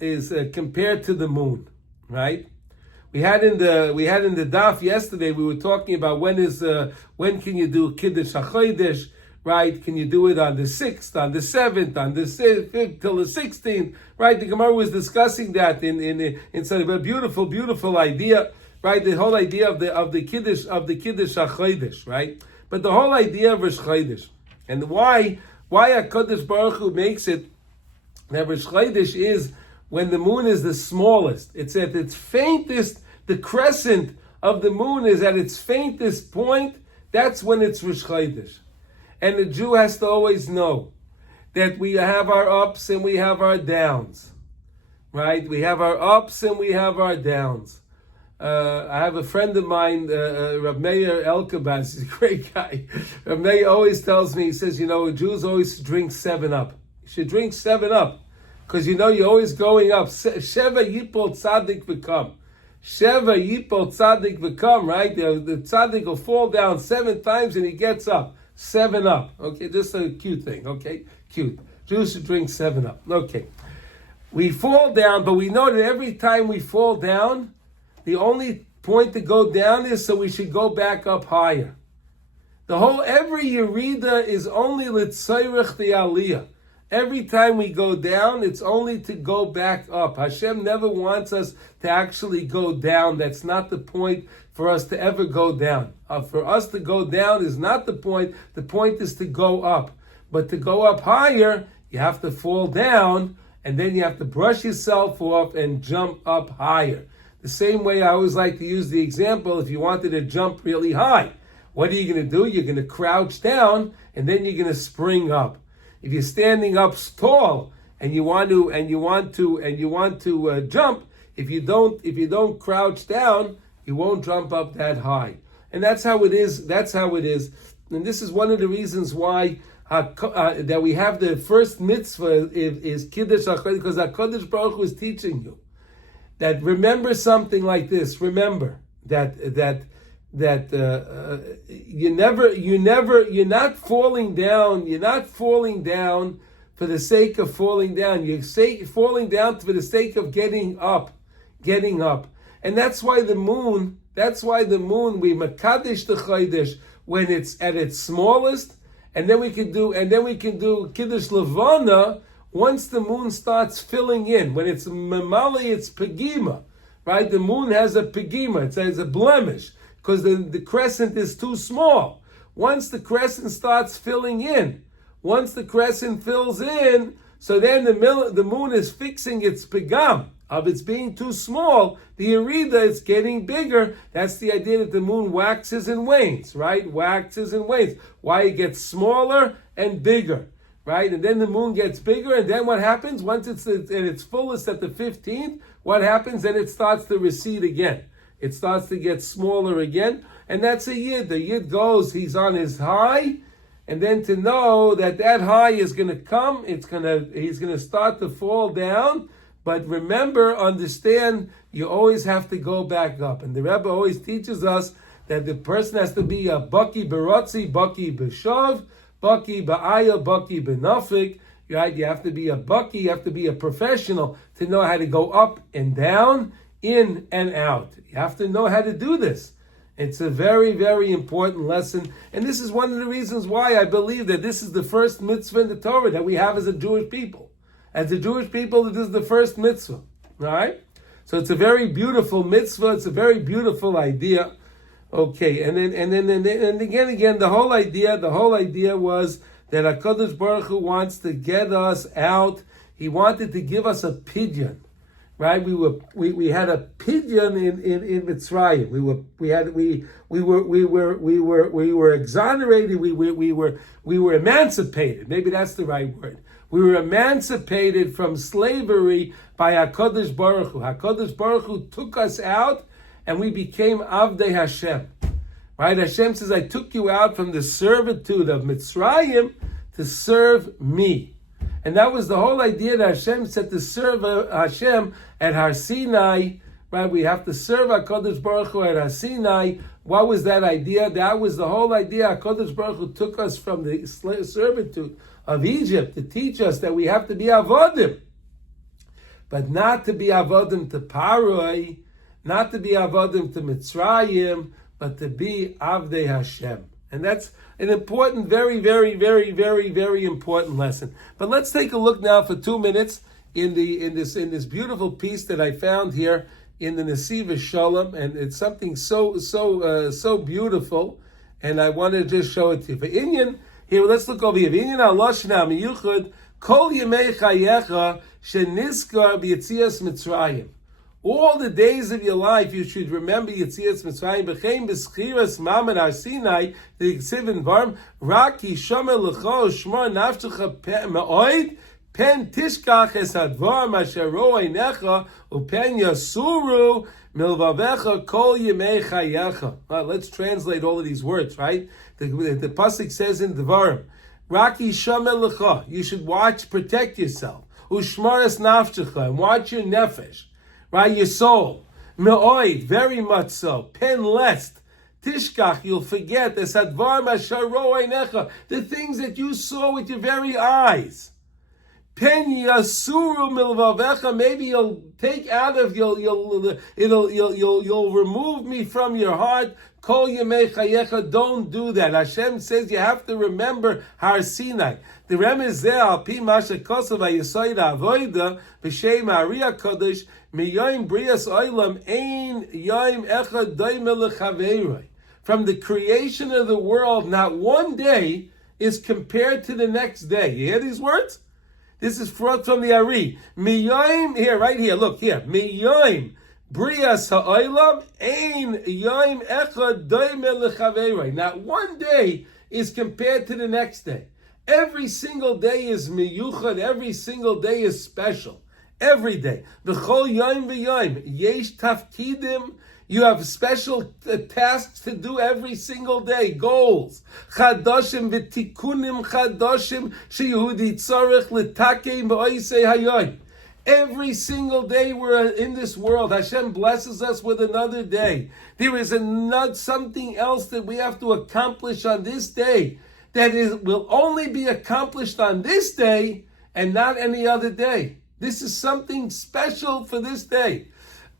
is compared to the moon, right? We had in the daf yesterday. We were talking about when can you do Kiddush HaChodesh. Right? Can you do it on the 6th, on the 7th, on the 5th, till the 16th? Right? The Gemara was discussing that in such a beautiful idea, right? The whole idea of the Kiddush HaChodesh, right? But the whole idea of Rosh Chodesh, and why HaKadosh Baruch Hu makes it that Rosh Chodesh is when the moon is the smallest. It's at its faintest. The crescent of the moon is at its faintest point. That's when it's Rosh Chodesh. And the Jew has to always know that we have our ups and we have our downs. Right? We have our ups and we have our downs. I have a friend of mine, Rav Meir Elkabaz, he's a great guy. Rav Meir always tells me, he says, Jews always drink 7-Up. You should drink 7-Up. Because you're always going up. Sheva Yipol Tzadik V'Kam. Sheva Yipol Tzadik V'Kam, right? The Tzadik will fall down 7 times and he gets up. 7-Up. Okay, just a cute thing, okay? Cute. Jews should drink 7-Up. Okay. We fall down, but we know that every time we fall down, the only point to go down is so we should go back up higher. Every Yerida is only l'tzayrech the aliyah. Every time we go down, it's only to go back up. Hashem never wants us to actually go down. That's not the point for us to ever go down. For us to go down is not the point. The point is to go up. But to go up higher, you have to fall down, and then you have to brush yourself off and jump up higher. The same way I always like to use the example, if you wanted to jump really high, what are you going to do? You're going to crouch down, and then you're going to spring up. If you're standing up tall and you want to jump, if you don't crouch down, you won't jump up that high. And that's how it is. That's how it is. And this is one of the reasons why that we have the first mitzvah is Kiddush HaKodesh, because HaKadosh Baruch Hu is teaching you that remember something like this. Remember that you're not falling down. You're not falling down for the sake of falling down. You're falling down for the sake of getting up. And that's why the moon, we makadesh the chodesh when it's at its smallest, and then we can do kiddush levana once the moon starts filling in. When it's memali, it's pegima, right? The moon has a pegima. It has a blemish because the crescent is too small. Once the crescent starts filling in, once the crescent fills in, so then the moon is fixing its pegam of its being too small. The Yerida, it's getting bigger. That's the idea that the moon waxes and wanes, right? Waxes and wanes. Why it gets smaller and bigger, right? And then the moon gets bigger, and then what happens? Once it's at its fullest at the 15th, what happens? Then it starts to recede again. It starts to get smaller again, and that's a Yid. The Yid goes, he's on his high, and then to know that high is going to come, he's going to start to fall down. But remember, understand, you always have to go back up. And the Rebbe always teaches us that the person has to be a baki berotzi, baki b'shav, baki ba'aya, baki b'nafik. Right? You have to be a baki, you have to be a professional to know how to go up and down, in and out. You have to know how to do this. It's a very, very important lesson. And this is one of the reasons why I believe that this is the first mitzvah in the Torah that we have as a Jewish people. As the Jewish people, this is the first mitzvah. All right? So it's a very beautiful mitzvah. It's a very beautiful idea. Okay, and then again, the whole idea was that HaKadosh Baruch Hu wants to get us out. He wanted to give us a pidyon. Right? We had a pidyon in Mitzrayim. We were exonerated. We were emancipated. Maybe that's the right word. We were emancipated from slavery by HaKadosh Baruch Hu. HaKadosh Baruch Hu took us out, and we became Avdei Hashem. Right? Hashem says, I took you out from the servitude of Mitzrayim to serve me. And that was the whole idea that Hashem said to serve Hashem at Har Sinai. Right? We have to serve HaKadosh Baruch Hu at Har Sinai. What was that idea? That was the whole idea. HaKadosh Baruch Hu took us from the servitude of Egypt to teach us that we have to be avodim, but not to be avodim to Paroi, not to be avodim to Mitzrayim, but to be Avdei Hashem. And that's an important, very, very, very, very, very important lesson. But let's take a look now for 2 minutes in this beautiful piece that I found here in the Nesiva Shalom, and it's something so beautiful, and I want to just show it to you. For Inyan, here, let's look over here. Inyan al-Lashna miyuchad Kol yemei chayecha sheniskar b'yetzias Mitzrayim. All the days of your life, you should remember Yetzias Mitzrayim. B'chein b'schiras Maman Har Sinai, the Ksiv Varm, Rak yishomer l'cho shmor nafshecha me'oid, pen tishkach es hadvar asher ro einecha, upen yasuru milvavecha kol yemei chayecha. Well, let's translate all of these words, right? The pasuk says in Devarim, Rak yishomer l'cho, you should watch, protect yourself. Ushmaras nafshecha, and watch your nefesh. Right, your soul. Me'oid, very much so. Pen lest. Tishkach, you'll forget. The things that you saw with your very eyes. Pen yasuru milvavecha, maybe you'll take out of you'll remove me from your heart. Kol yemei chayecha, don't do that. Hashem says you have to remember Har Sinai. The remez there al pi masha kosav hayesoid avoida b'shem Ari HaKadosh miyoyim brias oilam ein yoyim echad doimeh lechaveiroi. From the creation of the world, not one day is compared to the next day. You hear these words? This is brought from the Ari. Miyoyim, here, right here, look here. Miyoyim brias ha'oilam ein yoyim echad doimeh lechaveiroi. Not one day is compared to the next day. Every single day is miyuchad. Every single day is special. Every day. V'chol yom v'yom yesh tafkidim. You have special tasks to do every single day. Goals. Chadoshim v'tikunim chadoshim sheyehudi tzarech l'takei b'oisei hayoy. Every single day we're in this world, Hashem blesses us with another day. There is something else that we have to accomplish on this day that will only be accomplished on this day and not any other day. This is something special for this day.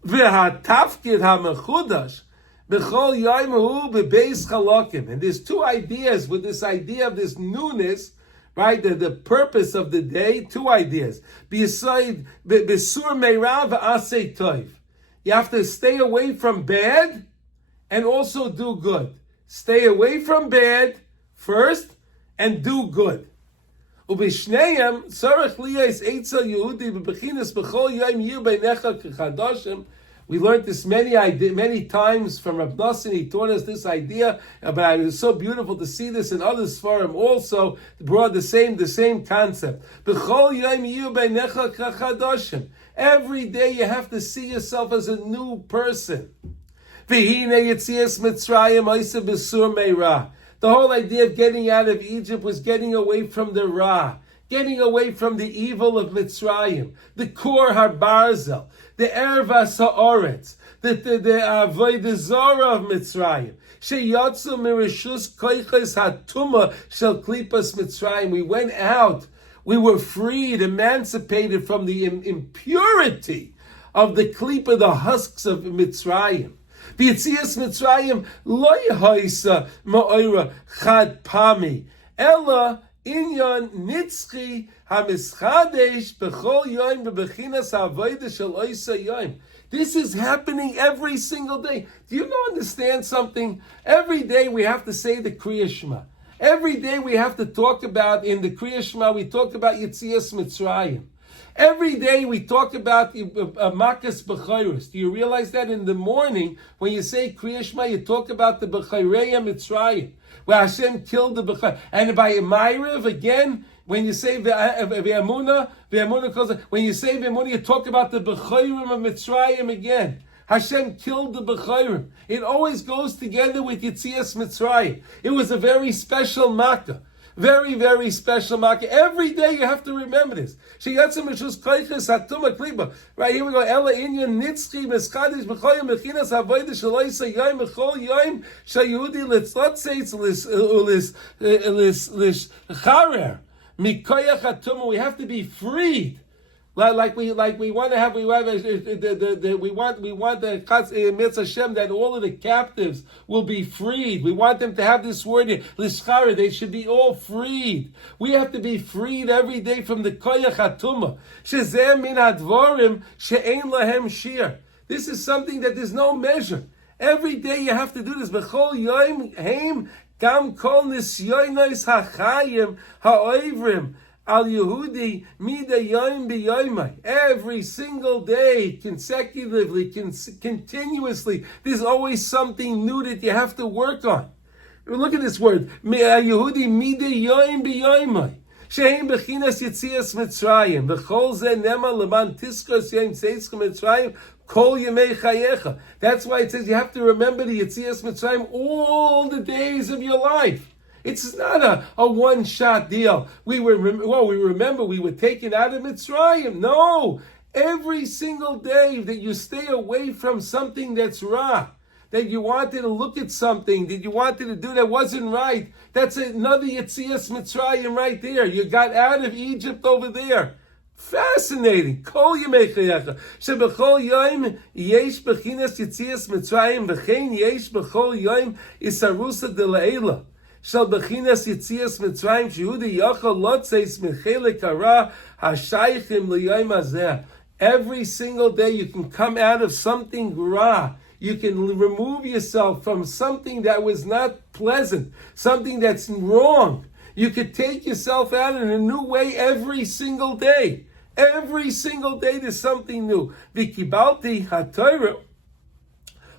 V'hatafkid ha'mechudash b'chol yom hu b'beis chalokim. And there's two ideas with this idea of this newness, right? The purpose of the day, two ideas. B'yisod b'sur meirav v'asei tov. You have to stay away from bad and also do good. Stay away from bad first and do good. Ubishneim tzarech liyos eitzel Yehudi b'bechinas b'chol yom yir beinecha k'chadoshim. We learned this many times from Rav Nosson. He taught us this idea, but it was so beautiful to see this in other Sfarim also brought the same concept. B'chol yom yir beinecha k'chadoshim. Every day you have to see yourself as a new person. V'hine yetzias Mitzrayim oisa b'sur meirah. The whole idea of getting out of Egypt was getting away from the Ra, getting away from the evil of Mitzrayim, the Kor HaBarzel, the Ervas HaOretz, the Avodah Zorah of Mitzrayim. Sheyotzu mirishus koiches hatuma shel klipas Mitzrayim. We went out, we were freed, emancipated from the impurity of the klipa, the husks of Mitzrayim. B'yetzias Mitzrayim lo yehoisa ma'ora chad pami, ela inyan nitzchi hamischadesh b'chol yom b'bechinas ha'avodah shel oisa yom. This is happening every single day. Do you understand something? Every day we have to say the Kriya Shema. Every day we have to talk about, in the Kriya Shema, we talk about Yetzias Mitzrayim. Every day we talk about Makas B'chayros. Do you realize that in the morning, when you say Kriya Shema, you talk about the B'chayrei Mitzrayim, where Hashem killed the B'chayr. And by Ma'ariv, again, when you say V'amuna calls it, when you say V'amuna, you talk about the B'chayrim of Mitzrayim again. Hashem killed the B'chayrim. It always goes together with Yetzias Mitzrayim. It was a very special Makkah. Very, very special makkah. Every day you have to remember this. Right, here we go. Ela inyan nitzchi meschadish b'choyim mechinas havodah shaloi sayayim b'chol yoyim shayudi litzlotzeitz lischarer mikoyach hatuma. We have to be freed. Like we want to have we want the Mitzvah Hashem that all of the captives will be freed. We want them to have this word l'schara. They should be all freed. We have to be freed every day from the koyach hatuma. Shezeh min hadvorim she'ein lahem shir. This is something that there's no measure. Every day you have to do this. B'chol yom heim gam kol nisyonos hachayim ha'oivrim. Al Yehudi mida yom b'yomai. Every single day, consecutively, continuously, there's always something new that you have to work on. Look at this word. Al Yehudi mida yom b'yomai. Shehem bechinas yitzias Mitzrayim. V'chol ze nema leman tiskos yom tzeitzcha Mitzrayim. Kol yemei chayecha. That's why it says you have to remember the Yitzias Mitzrayim all the days of your life. It's not a one-shot deal. We remember we were taken out of Mitzrayim. No, every single day that you stay away from something that's ra, that you wanted to look at something, that you wanted to do that wasn't right, that's another Yitzias Mitzrayim right there. You got out of Egypt over there. Fascinating. Kol yemei chayecha. Shebechol yom yesh bechinas Yitzias Mitzrayim v'chein yesh bechol yom isarusa de la'ela. Shel bechinas Yitzias Mitzrayim shehuda yachol lotzeis mechelek hara hashaychim liyom hazeh. Every single day you can come out of something ra. You can remove yourself from something that was not pleasant, something that's wrong. You could take yourself out in a new way every single day. Every single day there's something new. V'kibalti ha'torah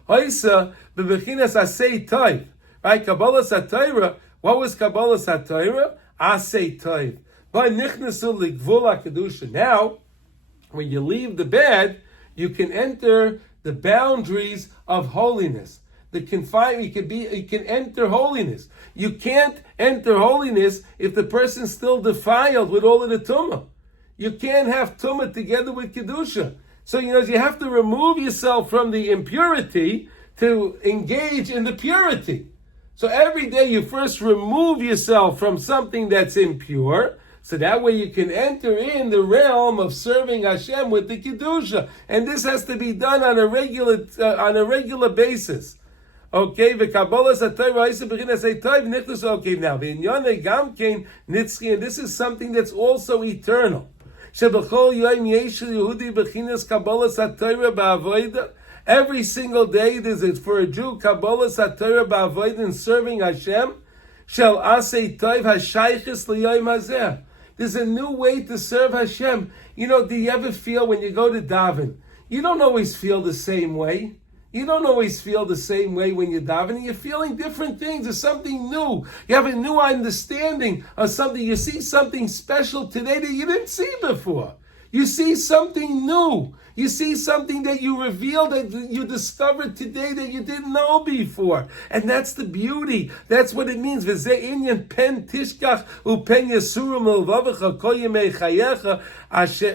hoisa b'bechinas asei toiv. Right? Kabbalas ha'torah. What was Kabbalas ha'torah? Asei toiv. V'nichnasu l'gvul ha'kedusha. Now, when you leave the bed, you can enter the boundaries of holiness. You can enter holiness. You can't enter holiness if the person's still defiled with all of the tumah. You can't have tumah together with kedusha. So you have to remove yourself from the impurity to engage in the purity. So every day you first remove yourself from something that's impure, so that way you can enter in the realm of serving Hashem with the kedusha. And this has to be done on a regular basis. Okay, v'kabbalas ha'torah ha'isa b'chinas ha'toiv nichnas. Okay, now v'inyanei gam kein nitzchi, and this is something that's also eternal. Shebechol yom yesh Yehudi b'chinas kabbalas ha'torah ba'avoda. Every single day there's for a Jew kabbalas ha'torah ba'avoda in serving Hashem. Shel asei toiv ha'shaychis liyom hazeh. There's a new way to serve Hashem. Do you ever feel when you go to daven, you don't always feel the same way? You don't always feel the same way when you're davening. You're feeling different things. There's something new. You have a new understanding of something. You see something special today that you didn't see before. You see something new. You see something that you revealed, that you discovered today that you didn't know before. And that's the beauty. That's what it means. V'zeh inyan pen tishkach upen yasurum elvavecha kol yemei chayecha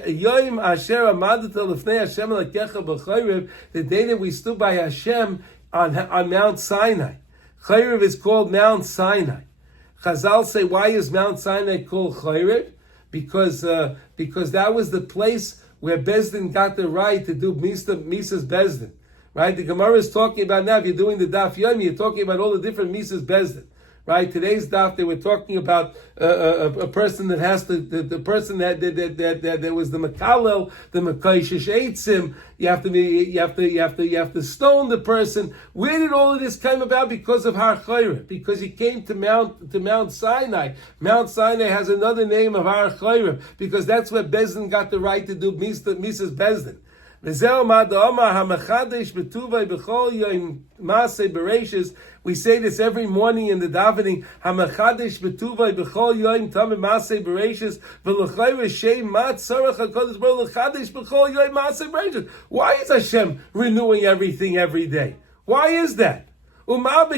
yom asher amadat lefnei Hashem elakecha b'chayrev. The day that we stood by Hashem on Mount Sinai. Chayrev is called Mount Sinai. Chazal say, why is Mount Sinai called Chayrev? Because that was the place where Bezdin got the right to do Mises Bezdin. Right? The Gemara is talking about now, if you're doing the Daf Yomi, you're talking about all the different Mises Bezdin. Right? Today's Daf, they were talking about a person that has the person that was the Makalel, the Makaishish Eitzim. You have to stone the person. Where did all of this come about? Because of Har Chayre. Because he came to Mount Sinai. Mount Sinai has another name of Har Chayre, because that's where Bezdin got the right to do Mises Bezdin. We say this every morning in the davening. Why is Hashem renewing everything every day? Why is that? And what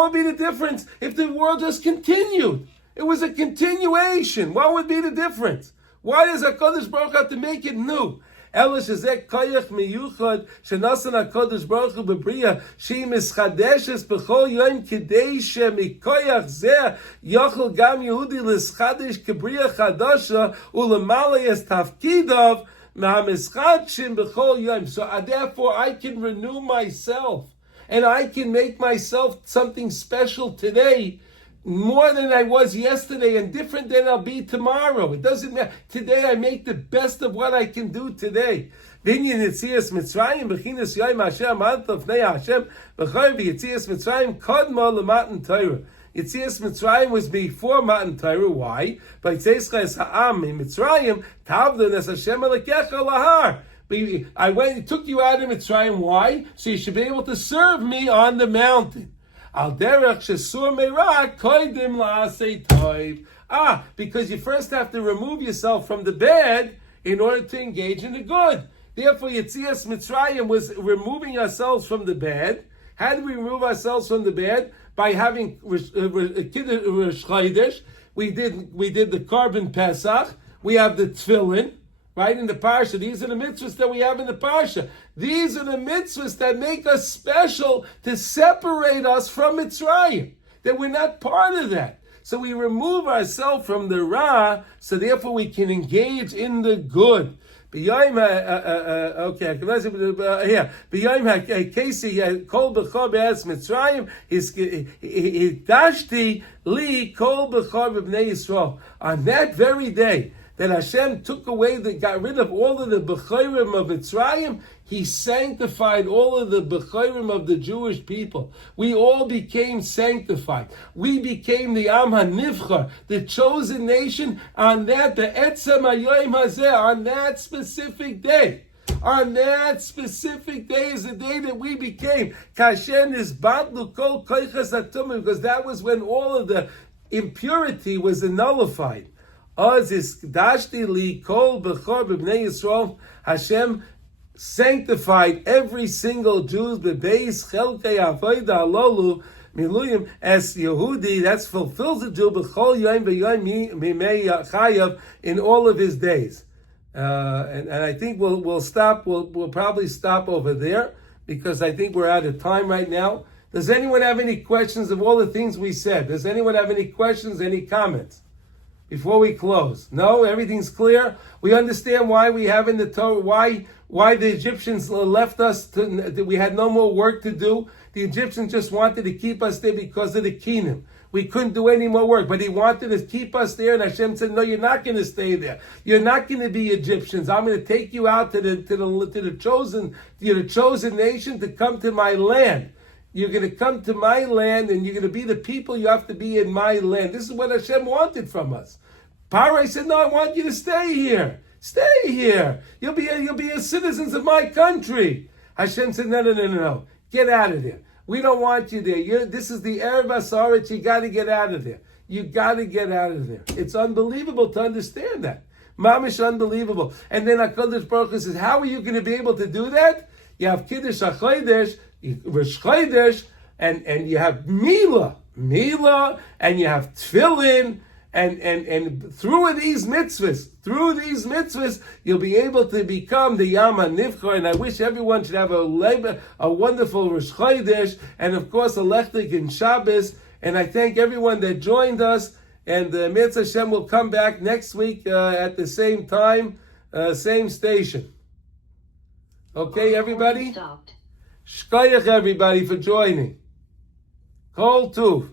would be the difference if the world just continued? It was a continuation. What would be the difference? Why does HaKadosh Baruch Hu have to make it new? Ela shezeh koyach miyuchad shenasan HaKadosh Baruch Hu bebriya shehi mischadeshes b'chol yom kidei shemikoyach zeh yochel gam Yehudi l'schadesh kebriya chadasha u'lemala es tafkidav ma'amischadshim b'chol yom. So therefore I can renew myself, and I can make myself something special today, more than I was yesterday and different than I'll be tomorrow. It doesn't matter. Today I make the best of what I can do today. Binyan Yetzias Mitzrayim b'chinas Yom Hashem Amantav Fnei Hashem b'chayv Yetzias Mitzrayim Kodma l'Matan Torah. Yetzias Mitzrayim was before Matan Torah. Why? By Tzeischah Es Ha'am in Mitzrayim Tavdon Es Hashem Elokecha Lahar. I took you out of Mitzrayim. Why? So you should be able to serve me on the mountain. Al derech shesur merak koidim la'asei toiv. Because you first have to remove yourself from the bad in order to engage in the good. Therefore, Yetzias Mitzrayim was removing ourselves from the bad. How do we remove ourselves from the bad? By having Rosh Chodesh. We did the Korban Pesach. We have the Tefillin. Right, in the Parsha. These are the mitzvahs that we have in the Parsha. These are the mitzvahs that make us special to separate us from Mitzrayim. That we're not part of that. So we remove ourselves from the Ra, so therefore we can engage in the good. Okay, Casey, Kol B'chor Be'ez Mitzrayim, Hidashti Li Kol B'chor B'Bnei Yisrael. On that very day, that Hashem took away, got rid of all of the Bechorim of Mitzrayim, He sanctified all of the Bechorim of the Jewish people. We all became sanctified. We became the Am HaNivchar, the chosen nation, on that, the Etzem HaYom Hazeh, on that specific day. On that specific day is the day that we became. Kashen is Batlu Kol Koichas Atumim, because that was when all of the impurity was nullified. Hashem sanctified every single Jew bebeis chelkei avoda alolu miluyim as Yehudi. That fulfills the Jew b'chol yom v'yom mimei chayav in all of his days. And I think we'll stop. We'll probably stop over there because I think we're out of time right now. Does anyone have any questions of all the things we said? Does anyone have any questions? Any comments? Before we close. No, everything's clear. We understand why we have in the Torah, why the Egyptians left us, that we had no more work to do. The Egyptians just wanted to keep us there because of the kingdom. We couldn't do any more work, but He wanted to keep us there, and Hashem said, no, you're not going to stay there. You're not going to be Egyptians. I'm going to take you out to the chosen nation to come to my land. You're going to come to my land, and you're going to be the people you have to be in my land. This is what Hashem wanted from us. Paro said, no, I want you to stay here. Stay here. You'll be citizens of my country. Hashem said, no. Get out of there. We don't want you there. This is the Erev Asaret. You got to get out of there. You got to get out of there. It's unbelievable to understand that. Mamish unbelievable. And then HaKadosh Baruch Hu says, how are you going to be able to do that? You have Kiddush HaChodesh, Rosh Chodesh, and you have Mila, and you have Tefillin, and through these mitzvahs, you'll be able to become the Yam HaNivchar. And I wish everyone should have a wonderful Rosh Chodesh, and of course a Lechtig in Shabbos. And I thank everyone that joined us. And Mitzvah Hashem will come back next week at the same time, same station. Okay, everybody? Shkoyach everybody for joining. Kol Tuv.